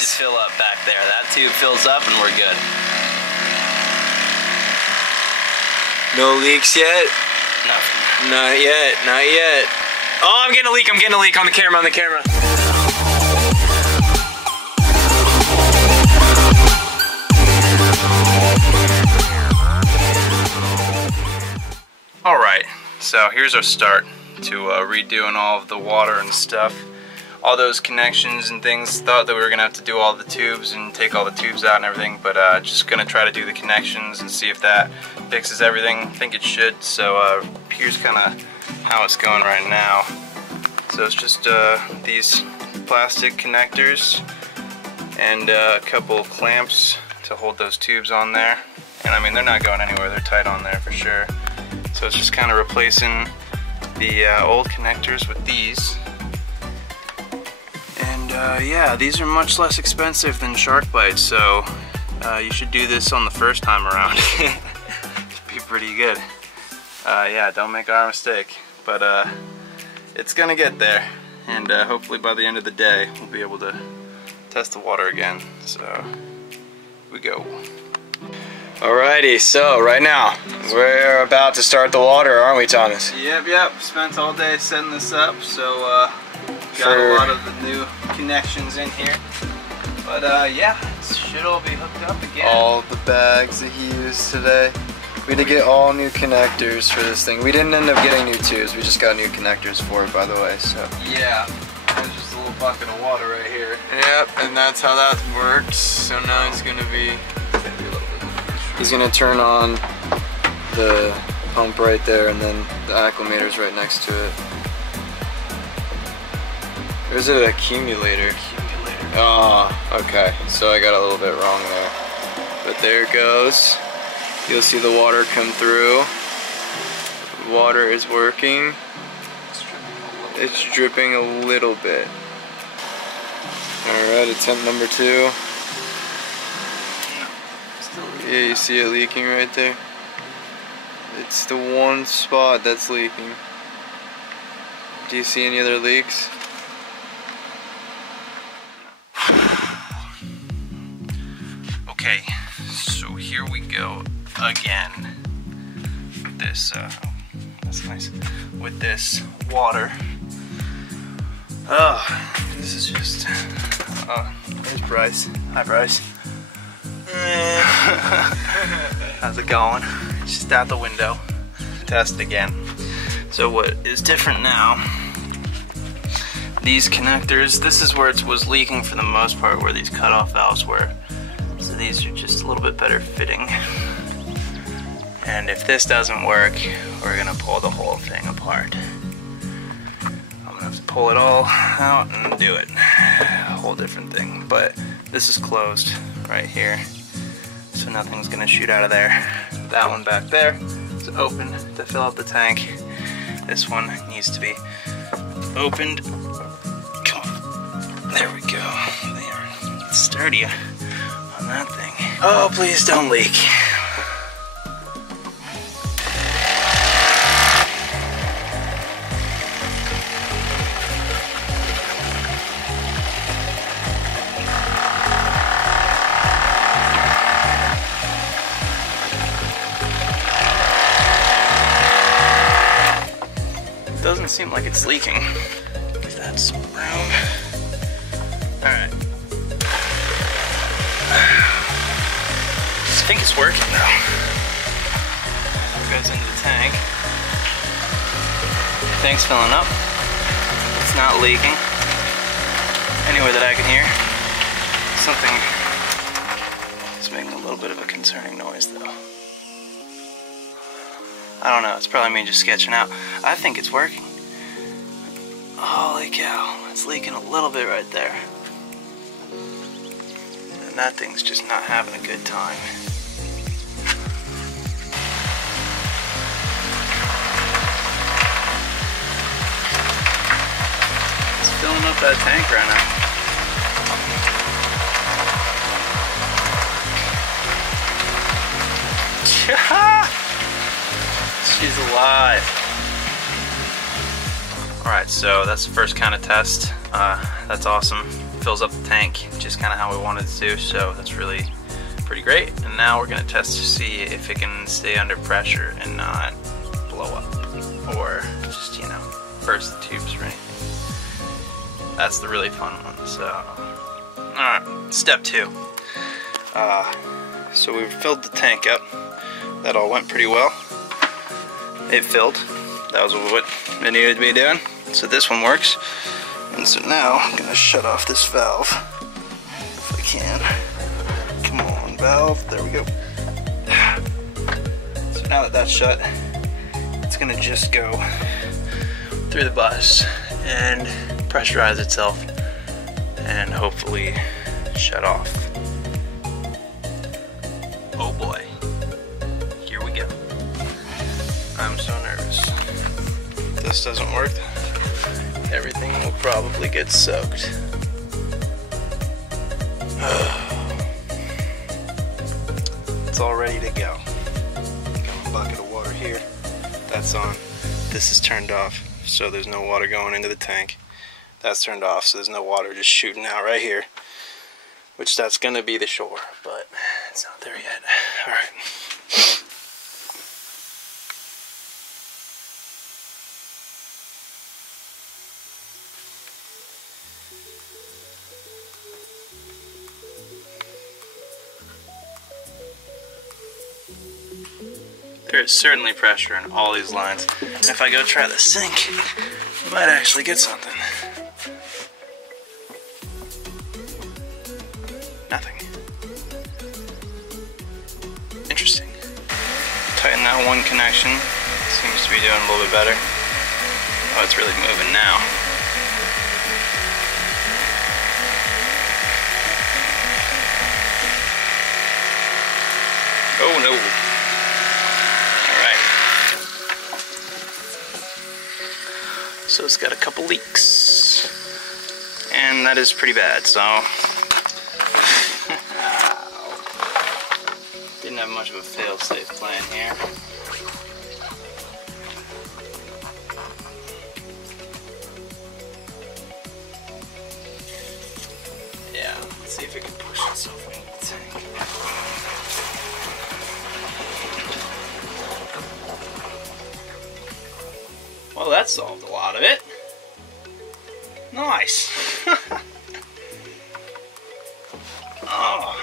needs to fill up back there. That tube fills up and we're good. No leaks yet? Nothing. Not yet, not yet. Oh, I'm getting a leak on the camera, Alright, so here's our start to redoing all of the water and stuff. All those connections and things, thought that we were going to have to do all the tubes and take all the tubes out and everything, but just going to try to do the connections and see if that fixes everything. I think it should, so here's kind of how it's going right now. So it's just these plastic connectors and a couple of clamps to hold those tubes on there. And I mean, they're not going anywhere, they're tight on there for sure. So it's just kind of replacing the old connectors with these. And yeah, these are much less expensive than shark bites, so you should do this on the first time around. It'd be pretty good. Yeah, don't make our mistake. But it's gonna get there, and hopefully by the end of the day we'll be able to test the water again. So here we go. Alrighty, so right now we're about to start the water, aren't we, Thomas? Yep. Spent all day setting this up, so got a lot of the new connections in here. But yeah, it should all be hooked up again. All the bags that he used today. We had to get all new connectors for this thing. We didn't end up getting new tubes, we just got new connectors for it, by the way, so. Yeah, there's just a little bucket of water right here. Yep, and that's how that works. So now it's gonna be he's gonna turn on the pump right there, and then the acclimator's right next to it. There's an accumulator. Oh, okay, so I got a little bit wrong there. But there it goes. You'll see the water come through. Water is working. It's dripping a little bit. Alright, attempt number 2. Yeah, you see it leaking right there? It's the one spot that's leaking. Do you see any other leaks? Okay, so here we go again with this, that's nice, with this water. Oh, this is just, there's Bryce. Hi, Bryce. How's it going? Just out the window. Test again. So what is different now, these connectors, this is where it was leaking for the most part, where these cutoff valves were. So these are just a little bit better fitting. And if this doesn't work, we're gonna pull the whole thing apart. I'm gonna have to pull it all out and do it. A whole different thing. But this is closed right here, so nothing's gonna shoot out of there. That one back there is open to fill up the tank. This one needs to be opened. Come on. There we go. There. It's sturdy on that thing. Oh, please don't leak. Doesn't seem like it's leaking. Give that some room. Alright. I think it's working though. It goes into the tank. The tank's filling up. It's not leaking. Anywhere that I can hear. Something is making a little bit of a concerning noise though. I don't know, it's probably me just sketching out. I think it's working. Holy cow, it's leaking a little bit right there. And that thing's just not having a good time. It's filling up that tank right now. She's alive. Alright, so that's the first kind of test. That's awesome. fills up the tank just kind of how we wanted it to, so that's really pretty great. And now we're gonna test to see if it can stay under pressure and not blow up or just, you know, burst the tubes or anything. That's the really fun one. So, all right, step 2. So we've filled the tank up. That all went pretty well. It filled. That was what it needed to be doing. So this one works. And so now I'm gonna shut off this valve if I can. Come on, valve. There we go. So now that that's shut, it's gonna just go through the bus and pressurize itself and hopefully shut off. Oh boy. Here we go. I'm so nervous. If this doesn't work, everything will probably get soaked. It's all ready to go. Got a bucket of water here. That's on. This is turned off, so there's no water going into the tank. That's turned off, so there's no water just shooting out right here. Which that's gonna be the shore, but it's not there yet. All right. There is certainly pressure in all these lines. And if I go try the sink, I might actually get something. Nothing. Interesting. Tighten that one connection. Seems to be doing a little bit better. Oh, it's really moving now. Oh no. So it's got a couple leaks, and that is pretty bad, so didn't have much of a fail-safe plan here. Yeah, let's see if it can push itself into the tank. Well, that solved a lot of it. Nice. Oh.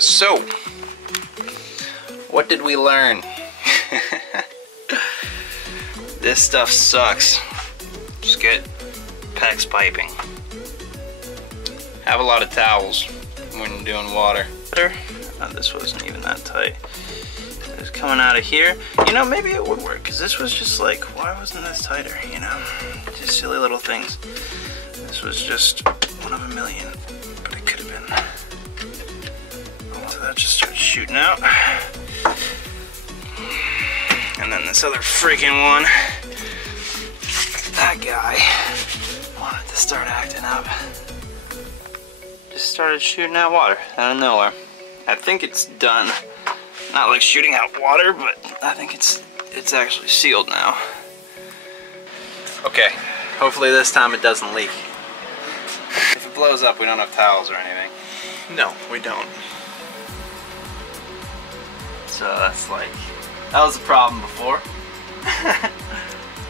So, what did we learn? This stuff sucks. Just get PEX piping. Have a lot of towels when doing water. This wasn't even that tight. It's coming out of here. You know, maybe it would work, because this was just like, why wasn't this tighter, you know? Just silly little things. This was just one of a million, but it could have been. So that just started shooting out. And then this other freaking one, that guy wanted to start acting up. Just started shooting out water out of nowhere. I think it's done. Not like shooting out water, but I think it's actually sealed now. Okay, hopefully this time it doesn't leak. If it blows up, we don't have towels or anything. No, we don't. So that's like, that was a problem before.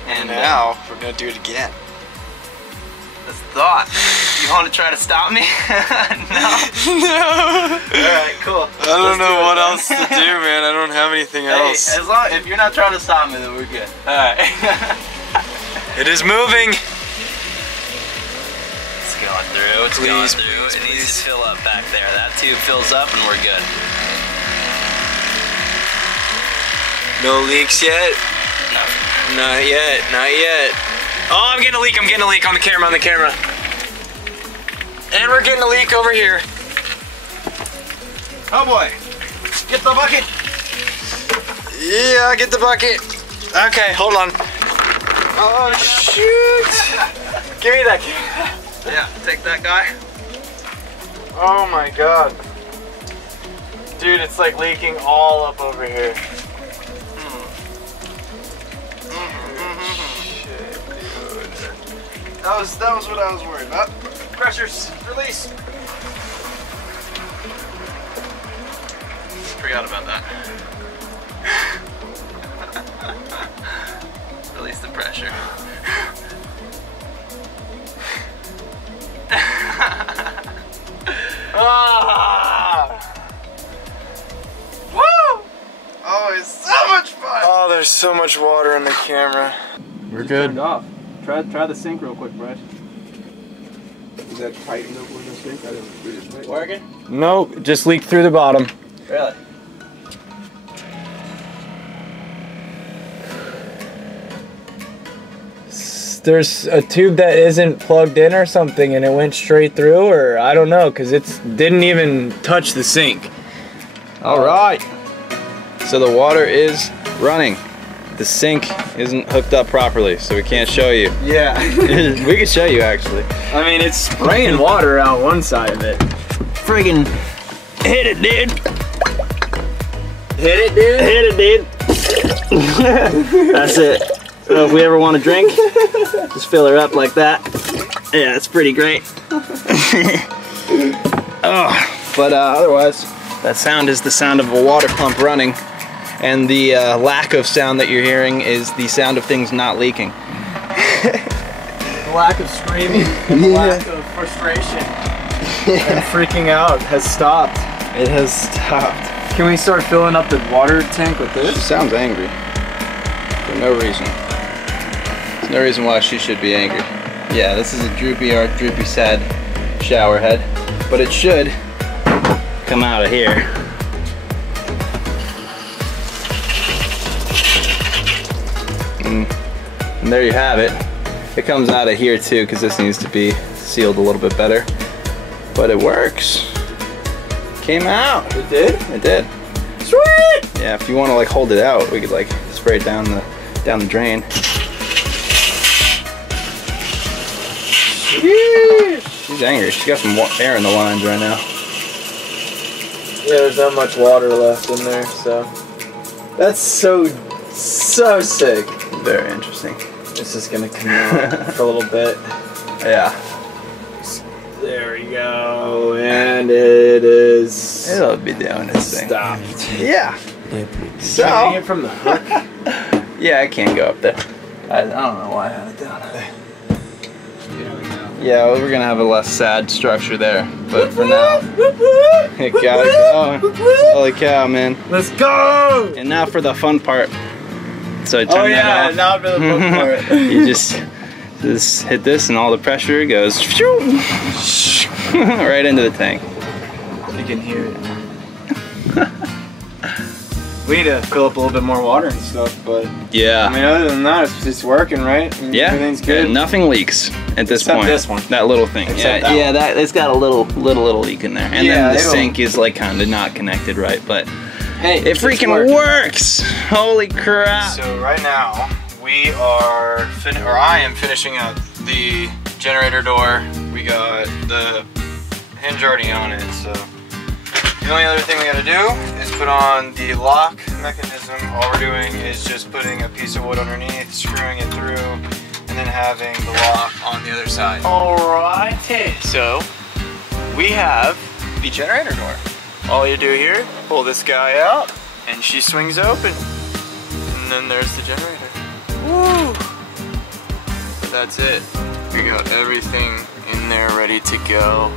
And now we're gonna do it again. That's the thought. You want to try to stop me? No? No. Alright, cool. I don't know what else to do, man. I don't have anything else. Hey, if you're not trying to stop me, then we're good. Alright. It is moving. It's going through. It's going through. It needs to fill up back there. That tube fills up and we're good. No leaks yet? Nothing. Not yet. Not yet. Oh, I'm getting a leak. I'm getting a leak on the camera. And we're getting a leak over here. Oh boy. Get the bucket. Yeah, get the bucket. Okay, hold on. Oh, shoot. Give me that camera. Yeah, take that guy. Oh my god. Dude, it's like leaking all up over here. Shit. That was what I was worried about. Pressures, release. Forgot about that. Release the pressure. Woo! Oh, it's so much fun! Oh, there's so much water in the camera. We're good. Turned off. Try the sink real quick, Bryce. Is that tightened up with the sink? I didn't read it right. Working? Nope, just leaked through the bottom. Really? There's a tube that isn't plugged in or something and it went straight through, or I don't know, because it didn't even touch the sink. All right. So the water is running. The sink isn't hooked up properly, so we can't show you. Yeah. We could show you actually. I mean, it's spraying water out one side of it. Friggin' hit it, dude. Hit it, dude? Hit it, dude. That's it. So if we ever want to drink, just fill her up like that. Yeah, it's pretty great. But otherwise, That sound is the sound of a water pump running, and the lack of sound that you're hearing is the sound of things not leaking. the lack of screaming and the lack of frustration and freaking out has stopped. It has stopped. Can we start filling up the water tank with She this? sounds angry for no reason. There's no reason why she should be angry. Yeah, this is a droopy sad shower head, but it should come out of here. And there you have it. It comes out of here too, because this needs to be sealed a little bit better. But it works. Came out. It did? It did. Sweet! Yeah, if you want to like hold it out, we could like spray it down the drain. She's angry. She's got some air in the lines right now. Yeah, there's not much water left in there, so. That's so sick. Very interesting. It's just gonna come out for a little bit. Yeah. There we go, and it is. It'll be doing its thing. Stopped. Yeah. So. Hang it from the hook. Yeah, I can't go up there. I don't know why I had it down there. Yeah, well, we're gonna have a less sad structure there, but for now, it got it going. Holy cow, man! Let's go! And now for the fun part. So I turn Oh yeah, that off. now for the fun part. You just hit this, and all the pressure goes right into the tank. You can hear it. We need to fill up a little bit more water and stuff, but Yeah. I mean, other than that, it's working, right? I mean, Yeah. everything's good. Yeah, nothing leaks at this Except point. this one. That little thing. Except that Yeah, that it's got a little leak in there, and Yeah, then the it'll- sink is like kind of not connected right, but Hey, it freaking works! Holy crap! So right now we are I am finishing up the generator door. We got the hinge already on it, so the only other thing we gotta do is put on the lock mechanism. All we're doing is just putting a piece of wood underneath, screwing it through, and then having the lock on the other side. Alrighty. So, we have the generator door. All you do here, pull this guy out, and she swings open. And then there's the generator. Woo! But that's it. We got everything in there ready to go.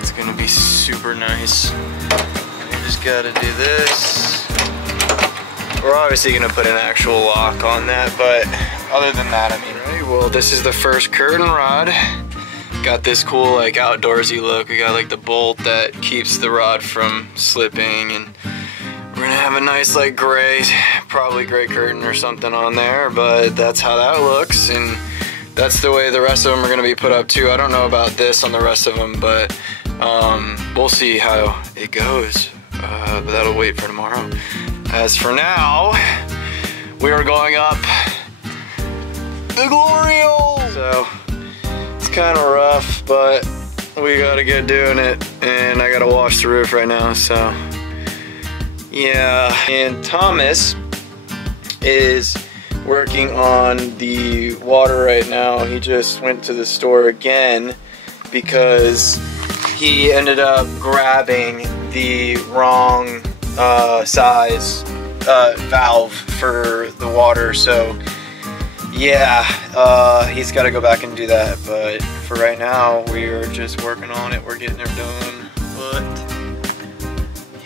It's gonna be super nice. We just gotta do this. We're obviously gonna put an actual lock on that, but other than that, I mean, right? Well, this is the first curtain rod. Got this cool like outdoorsy look. We got like the bolt that keeps the rod from slipping, and we're gonna have a nice like gray, probably gray curtain or something on there, but that's how that looks, and that's the way the rest of them are gonna be put up too. I don't know about this on the rest of them, but we'll see how it goes. But that'll wait for tomorrow. As for now, we are going up the glory hole. So it's kind of rough, but we gotta get doing it, and I gotta wash the roof right now, so yeah. And Thomas is working on the water right now. He just went to the store again because he ended up grabbing the wrong size valve for the water, so yeah, he's got to go back and do that. But for right now, we're just working on it. We're getting it done. But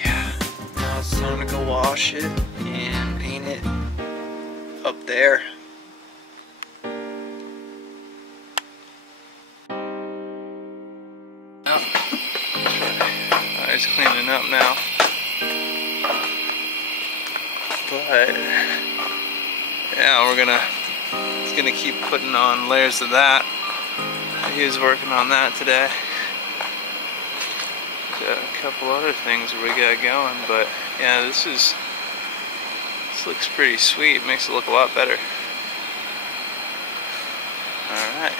yeah, now it's time to go wash it and paint it up there. He's cleaning up now. But yeah, he's gonna keep putting on layers of that. He was working on that today. Got a couple other things we got going, but yeah, this looks pretty sweet. Makes it look a lot better. All right.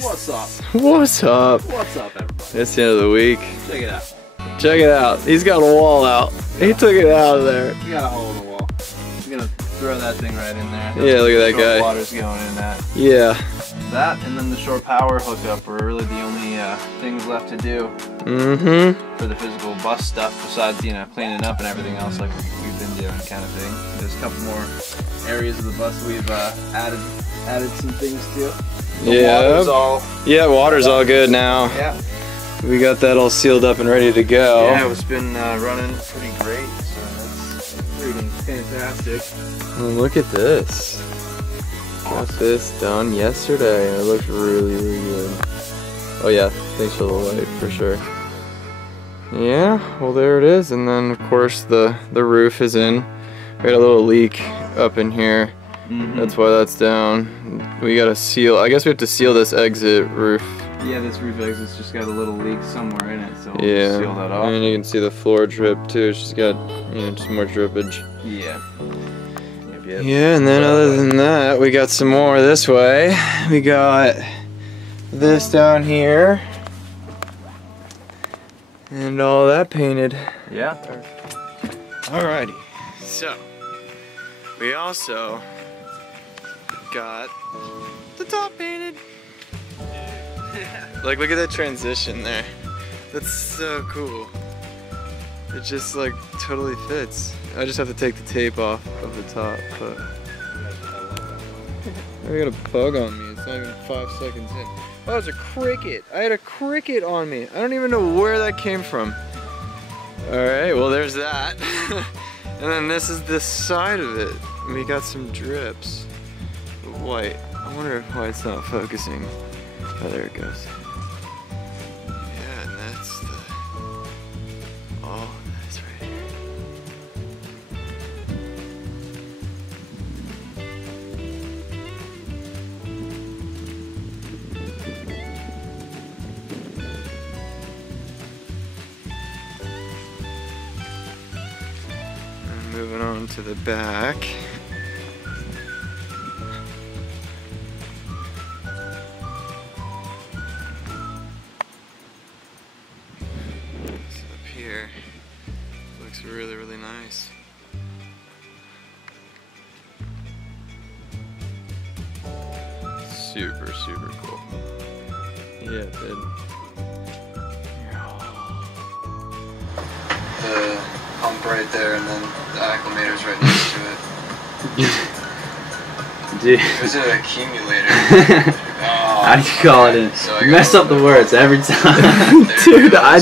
What's up? What's up? What's up, everybody? It's the end of the week. Check it out. Check it out. He's got a wall out. He took it out of there. We got a hole in the wall. I'm gonna throw that thing right in there. Yeah, look at that guy. Water's going in that. Yeah. That and then the shore power hookup are really the only things left to do for the physical bus stuff, besides, you know, cleaning up and everything else like we've been doing, kind of thing. There's a couple more areas of the bus we've added some things to. Water's all good now. Yeah. We got that all sealed up and ready to go. Yeah, it's been running pretty great, so that's freaking fantastic. And look at this. Got this done yesterday and it looks really, really good. Oh yeah, thanks for the light for sure. Yeah, well there it is, and then of course the roof is in. We got a little leak up in here. That's why that's down. We gotta seal, I guess we have to seal this exit roof. Yeah, this roof exit's just got a little leak somewhere in it, so we'll just seal that off. And you can see the floor drip too. She's got, you know, just more drippage. Yeah. Yeah, and then other than that, we got some more this way. We got this down here. And all that painted. Yeah. Alrighty. So, we also got the top painted. Like, look at that transition there. That's so cool. It just like totally fits. I just have to take the tape off of the top, but I got a bug on me. It's not even 5 seconds in. Oh, it's a cricket. I had a cricket on me. I don't even know where that came from. Alright, well there's that. And then this is the side of it. We got some drips of white. I wonder why it's not focusing. Oh, there it goes. Yeah, and that's the Moving on to the back. This up here looks really, really nice. Super, super cool. Yeah, it did. The pump right there, and then the acclimator's right next to it. Dude. There's an accumulator. How do you call it? So You mess up the words every time. Dude, I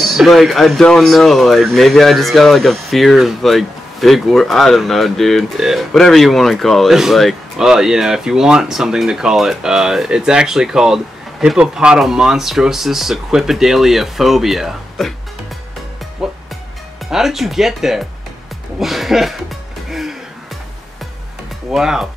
don't know. Like maybe I just got like a fear of like big word. I don't know, dude. Yeah. Whatever you want to call it. Like, Well, you know, if you want something to call it, it's actually called hippopotomonstrosis equipedaliophobia. What? How did you get there? Wow.